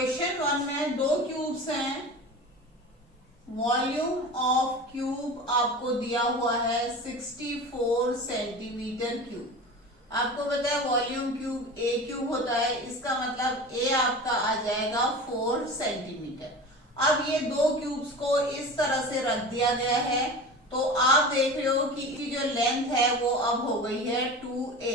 Question 1 में दो cubes हैं। वॉल्यूम ऑफ क्यूब आपको दिया हुआ है 64 सेंटीमीटर क्यूब। आपको पता है वॉल्यूम क्यूब ए क्यूब होता है, इसका मतलब ए आपका आ जाएगा 4 सेंटीमीटर। अब ये दो क्यूब्स को इस तरह से रख दिया गया है, तो आप देख रहे हो कि इसकी जो लेंथ है वो अब हो गई है 2a।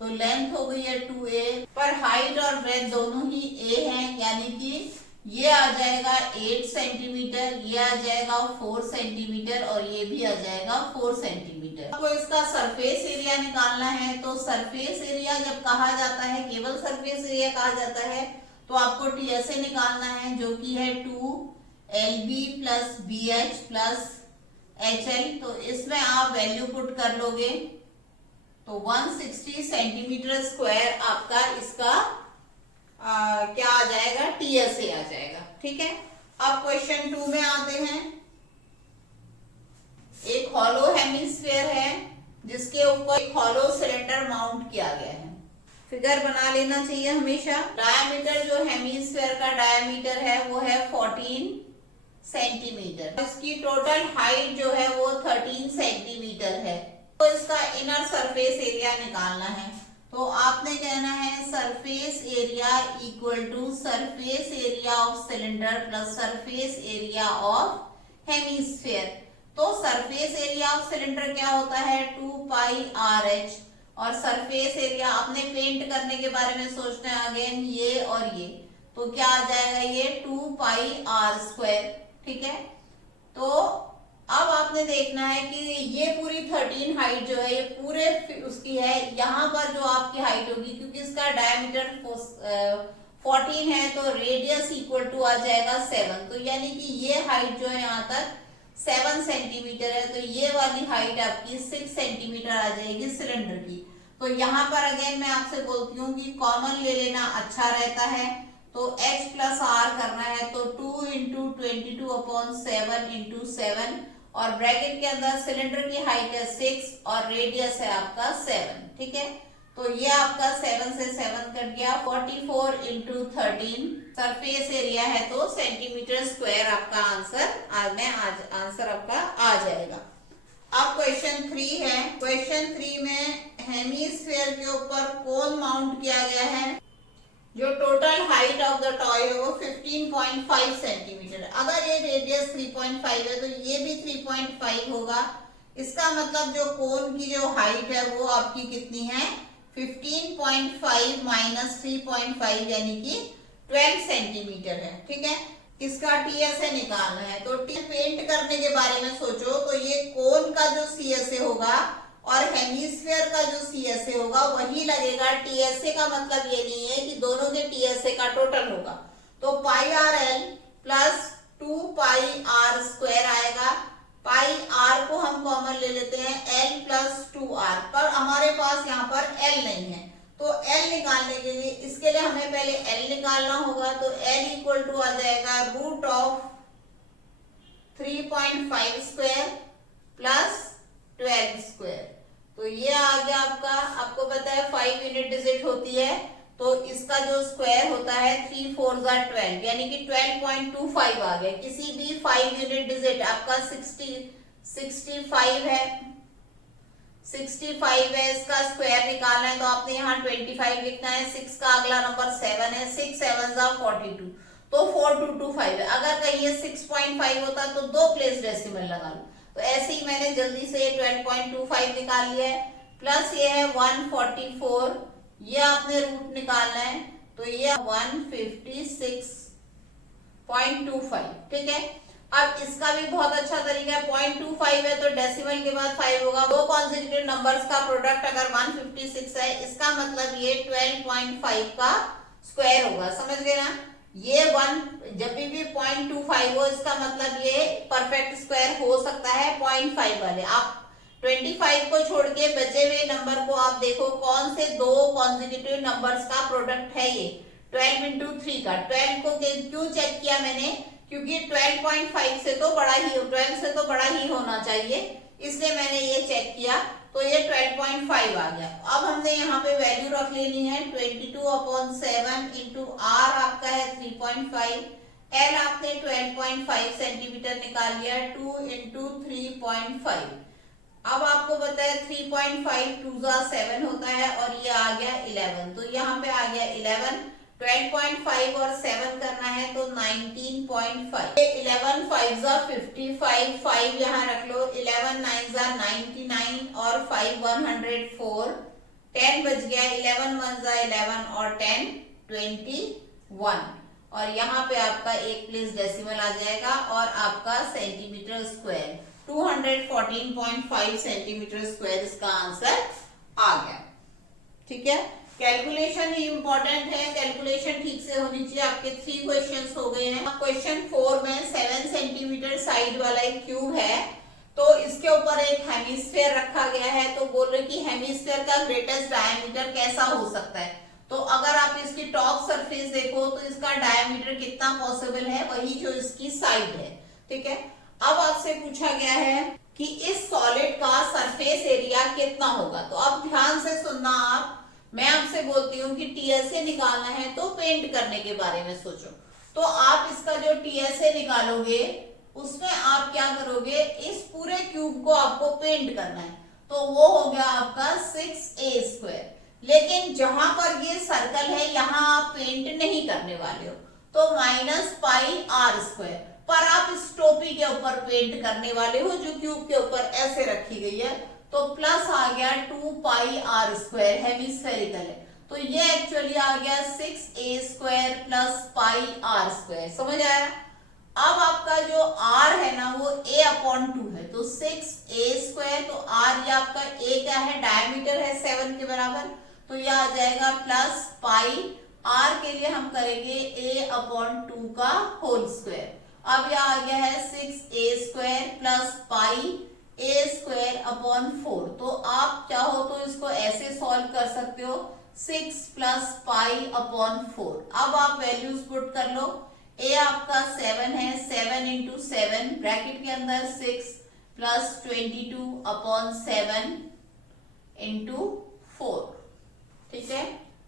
तो लेंथ हो गई है 2a, पर हाइट और ब्रेथ दोनों ही a हैं, यानी कि ये आ जाएगा 8 सेंटीमीटर, ये आ जाएगा 4 सेंटीमीटर और ये भी आ जाएगा 4 सेंटीमीटर। आपको इसका सरफेस एरिया निकालना है, तो सरफेस एरिया जब कहा जाता है, केवल सरफेस एरिया कहा जाता है, तो आपको टीएसए निकालना है, जो कि है 2LB plus BH plus HL। तो इसमें आप वैल्यू पुट कर लोगे तो 160 सेंटीमीटर स्क्वायर आपका इसका क्या आ जाएगा, टीएसए आ जाएगा। ठीक है, अब क्वेश्चन 2 में आते हैं। एक हॉलो हेमिस्फीयर है जिसके ऊपर एक हॉलो सिलेंडर माउंट किया गया है। फिगर बना लेना चाहिए हमेशा। डायमीटर जो हेमिस्फीयर का डायमीटर है वो है 14 सेंटीमीटर। इसकी टोटल हाइट जो है वो 13 सेंटीमीटर है। तो इसका इनर सरफेस एरिया निकालना है, तो आपने कहना है surface area equal to surface area of cylinder plus surface area of hemisphere. तो सरफेस एरिया ऑफ सिलेंडर क्या होता है, 2πRH, और सरफेस एरिया आपने पेंट करने के बारे में सोचना है, अगेन ये और ये, तो क्या आ जाएगा ये 2πr²। ठीक है, तो अब आपने देखना है कि ये पूरी 13 हाइट जो है ये पूरे उसकी है। यहाँ पर जो आपकी हाइट होगी, क्योंकि इसका डायमीटर 14 है, तो रेडियस इक्वल टू आ जाएगा 7। तो यानी कि ये हाइट जो है यहाँ तक 7 सेंटीमीटर है, तो ये वाली हाइट आपकी 6 सेंटीमीटर आ जाएगी सिलेंडर की। तो यहाँ पर अगेन मैं आपसे बोलती हूँ कि कॉमन ले लेना अच्छा रहता है, तो h प्लस r करना है, तो 2 इंटू 22/7 इंटू 7, और ब्रैकेट के अंदर सिलेंडर की हाइट है 6 और रेडियस है आपका 7। ठीक है, तो ये आपका 7 से 7 कट गया, 44 इंटू 13 सरफेस एरिया है, तो सेंटीमीटर स्क्वायर आपका आंसर आपका आ जाएगा। अब क्वेश्चन 3 है। क्वेश्चन 3 में हेमिस्फीयर के ऊपर कोन माउंट किया गया है, जो total height of the toy है वो 15.5 सेंटीमीटर। अगर ये रेडियस 3.5 है तो ये भी 3.5 होगा। इसका मतलब जो कोन की जो हाइट है वो आपकी कितनी है, 15.5 माइनस 3.5 यानी कि 12 सेंटीमीटर है। ठीक है, इसका टीएसए निकालना है, तो पेंट करने के बारे में सोचो, तो ये कोन का जो सीएसए होगा और हेमिस्फीयर का जो सीएसए होगा वही लगेगा। टीएसए का मतलब ये नहीं है कि दोनों के टीएसए का टोटल होगा, तो πRL प्लस 2πr² आएगा। πr को हम कॉमन ले लेते हैं, L प्लस 2r, पर हमारे पास यहाँ पर L नहीं है, तो L निकालने के लिए इसके लिए हमें पहले L निकालना होगा। तो L इक्वल टू आ जाएगा रूट ऑफ 3.5² प्लस 12²। तो ये आ गया आपका, आपको पता है 5 यूनिट डिजिट होती है, तो इसका जो स्क्वायर होता है 3 4 12, यानी कि 12.25 आ गया। किसी भी 5 यूनिट डिजिट आपका 65 है, 65 है, इसका स्क्वायर निकालना है, तो आपने यहाँ 25 लिखना है। 6 का अगला नंबर 7 है, 6 7 42, तो 4225 है। अगर कहीं ये 6.5 होता तो 2 प्लेस डेसिमल लगा लो, तो ऐसे ही मैंने जल्दी से 12.25 निकाल लिया है। प्लस ये है 144, ये आपने रूट निकालना है, तो ये 156.25। ठीक है, अब इसका भी बहुत अच्छा तरीका है, 0.25 है तो डेसिमल के बाद 5 होगा। दो कॉन्सेक्यूटिव नंबर्स का प्रोडक्ट अगर 156 है, इसका मतलब ये 12.5 का स्क्वायर होगा। समझ गए ना, ये 1 जब भी 0.25 हो, इसका मतलब ये परफेक्ट स्क्वायर हो सकता है 0.5 वाले। आप 25 को छोड़ के बचे हुए नंबर को आप देखो कौन से दो कॉन्सेक्यूटिव नंबर्स का प्रोडक्ट है ये 12 इंटू 3 का। 12 को क्यों चेक किया मैंने, क्योंकि 12.5 से तो बड़ा ही 12 से तो बड़ा ही होना चाहिए, इसलिए मैंने ये चेक किया, तो ये 12.5 आ गया। अब हमने यहाँ पे वैल्यू रख लेनी है 22/7 इंटू r आपका है 3.5, एल आपने 12.5 सेंटीमीटर निकाल लिया, 2 इंटू 3.5। अब आपको पता है 3.5 2 7 होता है और ये आ गया 11, तो यहाँ पे आ गया 11, 12.5 और 7 करना है तो 19.5। 11 5 55, 5 यहाँ रख लो, 11 9 99 और 5 104, 10 बच गया, 11 1 11 और 10 21, और यहाँ पे आपका एक प्लेस डेसिमल आ जाएगा और आपका सेंटीमीटर स्क्वायर 214.5 सेंटीमीटर स्क्वायर इसका आंसर आ गया। ठीक है, कैलकुलेशन ही इंपॉर्टेंट है, कैलकुलेशन ठीक से होनी चाहिए। आपके 3 क्वेश्चंस हो गए हैं। क्वेश्चन 4 में 7 सेंटीमीटर साइड वाला एक क्यूब है, तो इसके ऊपर एक हेमिस्फेयर रखा गया है, तो बोल रहे कि हेमिस्फेयर का ग्रेटेस्ट डायमीटर कैसा हो सकता है। तो अगर आप इसकी टॉप सरफेस देखो तो इसका डायमीटर कितना पॉसिबल है, वही जो इसकी साइड है। ठीक है, अब आपसे पूछा गया है कि इस सॉलिड का सरफेस एरिया कितना होगा। तो अब ध्यान से सुनना आप, मैं आपसे बोलती हूँ कि टीएसए निकालना है तो पेंट करने के बारे में सोचो। तो आप इसका जो टीएसए निकालोगे उसमें आप क्या करोगे, इस पूरे क्यूब को आपको पेंट करना है, तो वो हो गया आपका 6a²। लेकिन जहां पर ये सर्कल है यहाँ आप पेंट नहीं करने वाले हो, तो -πr², पर आप इस टोपी के ऊपर पेंट करने वाले हो जो क्यूब के ऊपर ऐसे रखी गई है, तो प्लस आ गया 2πr², हेमिस्फेरिकल है, तो ये एक्चुअली आ गया 6a² प्लस πr²। समझ आया। अब आपका जो r है ना वो a/2 है, तो 6a², तो r ये आपका a क्या है, डायमीटर है 7 के बराबर, तो यह आ जाएगा प्लस पाई, r के लिए हम करेंगे a/2 का होल स्क्वायर। अब यह आ गया है 6a² प्लस पाई a²/4। तो आप चाहो तो इसको ऐसे सॉल्व कर सकते हो, 6 प्लस π/4। अब आप वैल्यूज पुट कर लो, a आपका 7 है, 7 इंटू 7 ब्रैकेट के अंदर 6 प्लस 22/7 इंटू 4। ठीक है,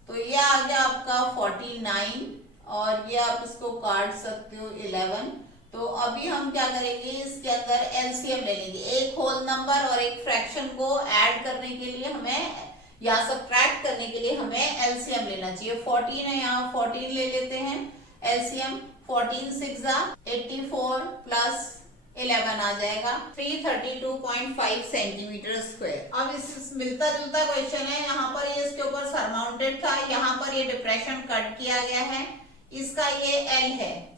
तो ये आ गया आपका 49, और ये आप इसको काट सकते हो 11। तो अभी हम क्या करेंगे, इसके अंदर एलसीएम ले लेंगे, एक होल नंबर और एक फ्रैक्शन को ऐड करने के लिए हमें, या सब्ट्रैक्ट करने के लिए हमें एलसीएम लेना चाहिए। 14 है, यहाँ 14 ले लेते हैं एलसीएम, 14 6 84 प्लस 11 आ जाएगा 332.5 सेंटीमीटर स्क्वायर। अब इस मिलता जुलता क्वेश्चन है, यहाँ पर ये इसके ऊपर सरमाउंटेड था, यहाँ पर ये डिप्रेशन कट किया गया है, इसका ये एल है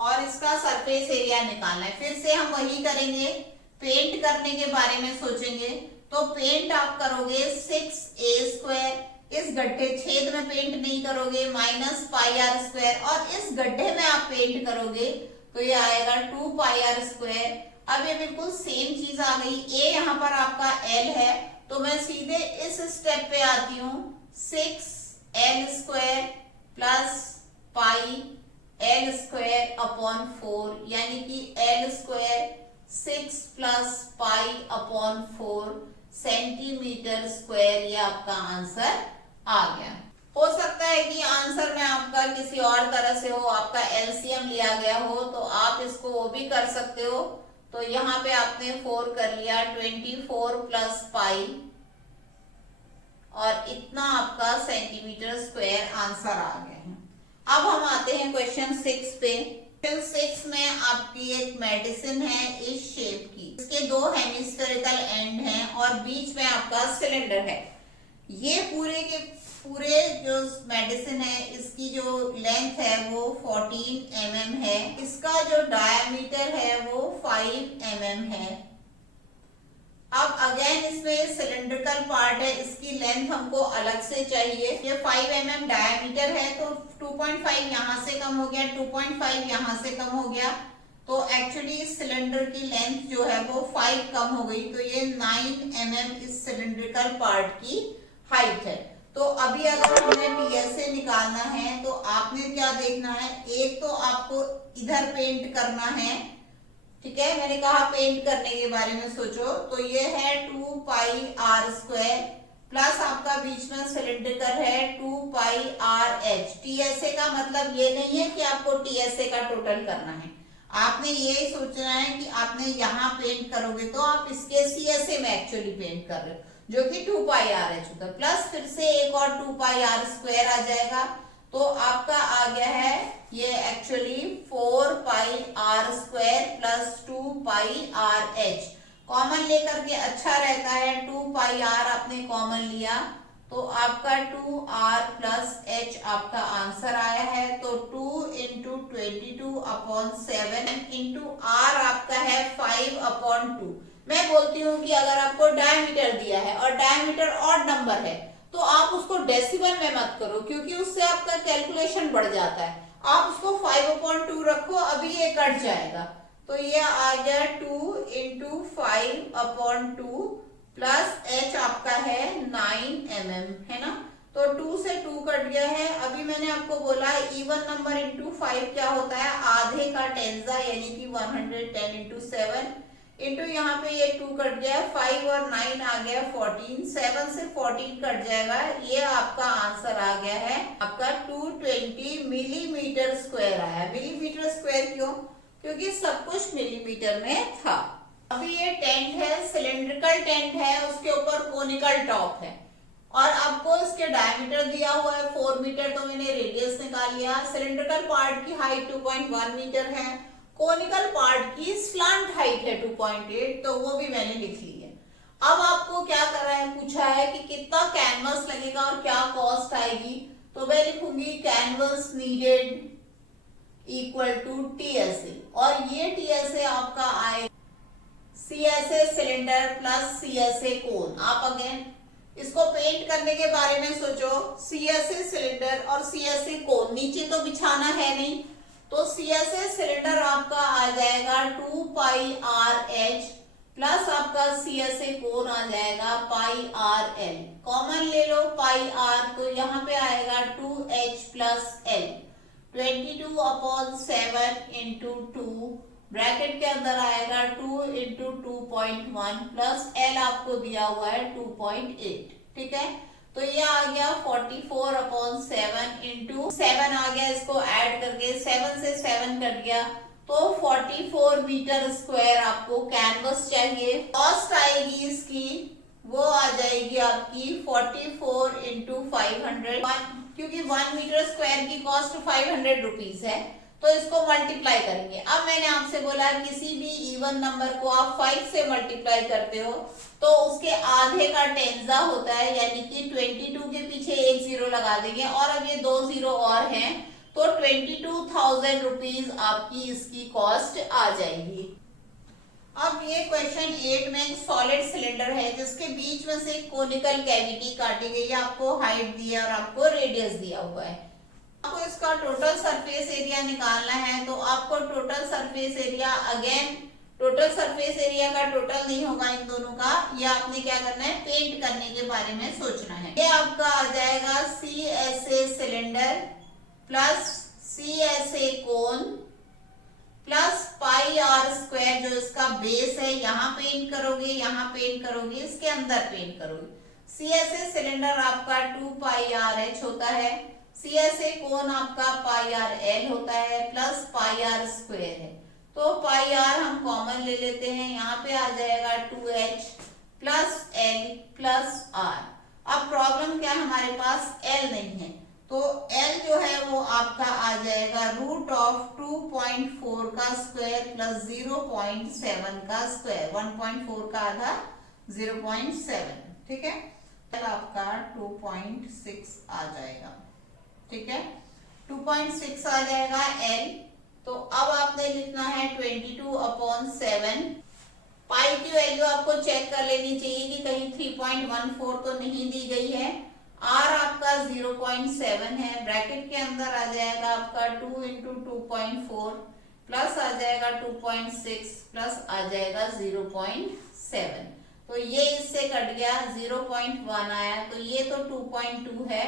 और इसका सरफेस एरिया निकालना है। फिर से हम वही करेंगे, पेंट करने के बारे में सोचेंगे। तो पेंट आप करोगे 6a², इस गड्ढे छेद में पेंट नहीं करोगे, -πr², और इस गड्ढे में आप पेंट करोगे तो ये आएगा 2πr²। अब ये बिल्कुल सेम चीज आ गई, a यहाँ पर आपका l है, तो मैं सीधे इस स्टेप पे आती हूँ, 6l² प्लस πl²/4, यानी कि l² 6 प्लस π/4 सेंटीमीटर स्क्वायर, ये आपका आंसर आ गया। हो सकता है कि आंसर में आपका किसी और तरह से हो, आपका एलसीएम लिया गया हो, तो आप इसको वो भी कर सकते हो। तो यहाँ पे आपने 4 कर लिया, 24 प्लस पाई, और इतना आपका सेंटीमीटर स्क्वायर आंसर आ गया है। अब हम आते हैं क्वेश्चन 6 पे। क्वेश्चन 6 में आपकी एक मेडिसिन है इस शेप की, इसके 2 हेमिस्फेरिकल एंड हैं और बीच में आपका सिलेंडर है। ये पूरे के पूरे जो मेडिसिन है इसकी जो लेंथ है वो 14 mm है, इसका जो डायमीटर है वो 5 mm है। अब अगेन इसमें सिलेंड्रिकल पार्ट है, इसकी लेंथ हमको अलग से चाहिए। ये 5 mm डायमीटर है, तो 2.5 यहाँ से कम हो गया, 2.5 यहाँ से कम हो गया, तो एक्चुअली इस सिलेंडर की लेंथ जो है वो 5 कम हो गई, तो ये 9 mm इस सिलेंड्रिकल पार्ट की हाइट है। तो अभी अगर हमें टीएसए निकालना है तो आपने क्या देखना है, एक तो आपको इधर पेंट करना है, ठीक है, मैंने कहा पेंट करने के बारे में सोचो। तो ये है 2πr² प्लस आपका बीच में सिलेंडर है पाई आर एच। टीएसए का मतलब ये नहीं है कि आपको टीएसए का टोटल करना है, आपने ये सोचना है कि आपने यहाँ पेंट करोगे तो आप इसके सीएसए में एक्चुअली पेंट कर रहे हो, जो कि 2 पाई आर एच होता है, प्लस फिर से एक और 2 पाई आर स्क्वायर आ जाएगा, तो आपका आ गया है ये actually 4 pi r square plus 2 pi r h. Common लेकर के अच्छा रहता है, 2 पाई आर आपने कॉमन लिया तो आपका 2r प्लस एच आपका आंसर आया है। तो 2 इंटू 22/7 इंटू आर आपका है 5/2। मैं बोलती हूँ कि अगर आपको डायमीटर दिया है और डायमीटर ऑड नंबर है तो आप उसको डेसिमल में मत करो, क्योंकि उससे आपका कैलकुलेशन बढ़ जाता है। आप उसको 5/2 रखो, अभी ये कट जाएगा, तो ये आ गया 2 इंटू 5/2 प्लस एच आपका है 9 mm, है ना। तो 2 से 2 कट गया है। अभी मैंने आपको बोला इवन नंबर इंटू 5 क्या होता है, आधे का टेंजा, यानी कि 110 इंटू 7 इंटू यहाँ पे ये 2 कट गया, 5 और 9 आ गया 14, 7 से 14 कट जाएगा, ये आपका आंसर आ गया है आपका 220 मिलीमीटर स्क्वायर आया। मिलीमीटर स्क्वायर क्यों, क्योंकि सब कुछ मिलीमीटर में था। अभी ये टेंट है, सिलेंड्रिकल टेंट है, उसके ऊपर कोनिकल टॉप है और आपको इसके डायमीटर दिया हुआ है 4 मीटर, तो मैंने रेडियस निकाल लिया। सिलेंड्रिकल पार्ट की हाइट 2.1 मीटर है, कोनिकल पार्ट की स्लांट हाइट है 2.8, तो वो भी मैंने लिख ली है। अब आपको क्या कर रहा है, पूछा है कि कितना कैनवस लगेगा और क्या कॉस्ट आएगी, तो मैं लिखूंगी canvas needed equal to TSA, और ये टीएसए आपका आएगा CSA cylinder plus CSA cone. आप अगेन इसको पेंट करने के बारे में सोचो, सीएसए सिलेंडर और सीएसए कोन, नीचे तो बिछाना है नहीं, तो सीएसए सिलेंडर आपका आ जाएगा 2 पाई आर एच प्लस आपका सीएसए कोन आ जाएगा पाई आर एल। कॉमन ले लो पाई आर, तो यहाँ पे आएगा 2h plus L, 22/7 into 2 bracket के अंदर आएगा 2 इंटू 2.1 प्लस एल आपको दिया हुआ है 2.8, ठीक है। तो ये आ गया 44/7 इंटू 7 आ गया, इसको ऐड करके 7 से 7 कट गया, तो 44 मीटर स्क्वायर आपको कैनवस चाहिए। कॉस्ट आएगी इसकी, वो आ जाएगी आपकी 44 इंटू 500, क्योंकि 1 मीटर स्क्वायर की कॉस्ट 500 रुपीज है, तो इसको मल्टीप्लाई करेंगे। अब मैंने आपसे बोला किसी भी इवन नंबर को आप 5 से मल्टीप्लाई करते हो तो उसके आधे का टेंजा होता है, यानी कि 22 के पीछे एक जीरो लगा देंगे, और अब ये 2 जीरो और हैं, तो 22,000 रुपीज आपकी इसकी कॉस्ट आ जाएगी। अब ये क्वेश्चन 8 में एक सॉलिड सिलेंडर है जिसके बीच में से कोनिकल कैविटी काटी गई है, आपको हाइट दी है और आपको रेडियस दिया हुआ है। आपको इसका टोटल सरफेस एरिया निकालना है, तो आपको total surface area, again total surface area का टोटल नहीं होगा इन दोनों का, ये आपने क्या करना है, पेंट करने के बारे में सोचना है। ये आपका आ जाएगा CSA cylinder plus CSA cone plus pi r square, जो इसका बेस है, यहाँ पेंट करोगे, यहाँ पेंट करोगे, इसके अंदर पेंट करोगे। सीएसए सिलेंडर आपका 2 पाई आर एच होता है, सीएसए कोन आपका पाई आर एल होता है, प्लस पाई आर स्क्वायर है, तो पाई आर हम कॉमन ले लेते हैं, यहाँ पे आ जाएगा 2h plus L plus r. अब प्रॉब्लम क्या है, हमारे पास एल नहीं है, तो एल जो है वो आपका आ जाएगा रूट ऑफ 2.4 का स्क्वायर प्लस 0.7 का स्क्वायर, 1.4 का आधा 0.7, ठीक है। एल आपका 2.6 आ जाएगा, ठीक है, 2.6 आ जाएगा एल। तो अब आपने लिखना है 22/7। पाई की वैल्यू आपको चेक कर लेनी चाहिए कि कहीं 3.14 तो नहीं दी गई है। आर आपका 0.7 है, ब्रैकेट के अंदर आ जाएगा आपका 2 इंटू 2.4 प्लस आ जाएगा 2.6 प्लस आ जाएगा 0.7, तो ये इससे कट गया, 0.1 आया, तो ये तो 2.2 है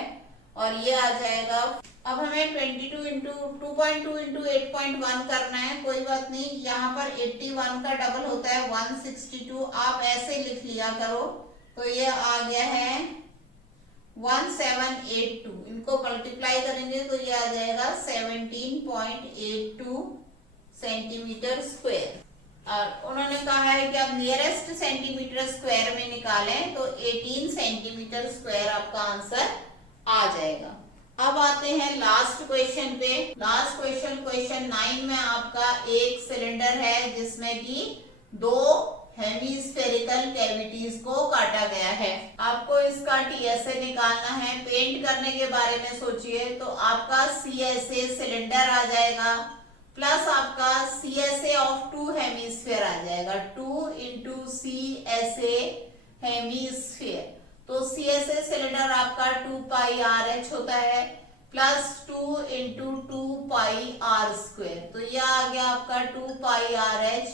और ये आ जाएगा। अब हमें 22 इंटू 2.2 इंटू 8.1 करना है, कोई बात नहीं, यहाँ पर 81 का डबल होता है 162, आप ऐसे लिख लिया करो, तो ये आ गया है 1782, इनको मल्टीप्लाई करेंगे तो ये आ जाएगा 17.82 सेंटीमीटर स्क्वायर। और उन्होंने कहा है कि आप नियरेस्ट सेंटीमीटर स्क्वायर में निकालें तो 18 सेंटीमीटर स्क्वायर आपका आंसर आ जाएगा। अब आते हैं लास्ट क्वेश्चन पे। लास्ट क्वेश्चन, क्वेश्चन 9 में आपका एक सिलेंडर है जिसमें कि 2 हेमिस्फेरिकल कैविटीज को काटा गया है। आपको इसका टीएसए निकालना है। पेंट करने के बारे में सोचिए तो आपका सीएसए सिलेंडर आ जाएगा प्लस आपका सीएसए ऑफ 2 हेमिस्फेयर आ जाएगा, 2 इंटू सीएसए हेमिस्फेयर। तो सीएसए सिलेंडर आपका 2 पाई आर एच होता है plus 2 into 2 pi r square. तो यह आ गया आपका 2 pi r h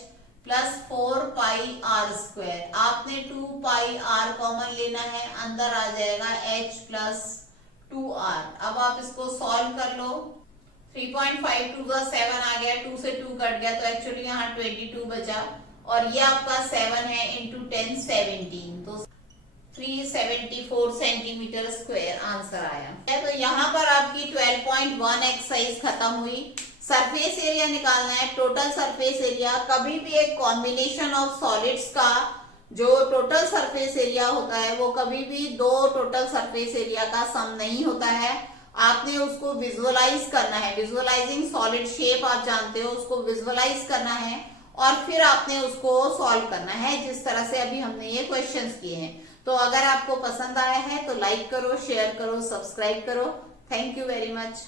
plus 4 pi r square. आपने 2 पाई आर कॉमन लेना है, अंदर आ जाएगा h प्लस 2r। अब आप इसको सॉल्व कर लो। 3.5 का 7 आ गया, 2 से 2 कट गया तो एक्चुअली यहाँ 22 बचा और ये आपका 7 है इंटू 10 17, तो 374 सेंटीमीटर स्क्वायर आंसर आया। तो यहाँ पर आपकी 12.1 एक्सरसाइज खत्म हुई। सरफेस एरिया निकालना है, टोटल सरफेस एरिया। कभी भी एक कॉम्बिनेशन ऑफ सॉलिड्स का जो टोटल सरफेस एरिया होता है वो कभी भी 2 टोटल सरफेस एरिया का सम नहीं होता है। आपने उसको विजुअलाइज करना है, विजुअलाइजिंग सॉलिड शेप आप जानते हो, उसको विजुअलाइज करना है और फिर आपने उसको सॉल्व करना है जिस तरह से अभी हमने ये क्वेश्चंस किए हैं। तो अगर आपको पसंद आया है तो लाइक करो, शेयर करो, सब्सक्राइब करो। Thank you very much.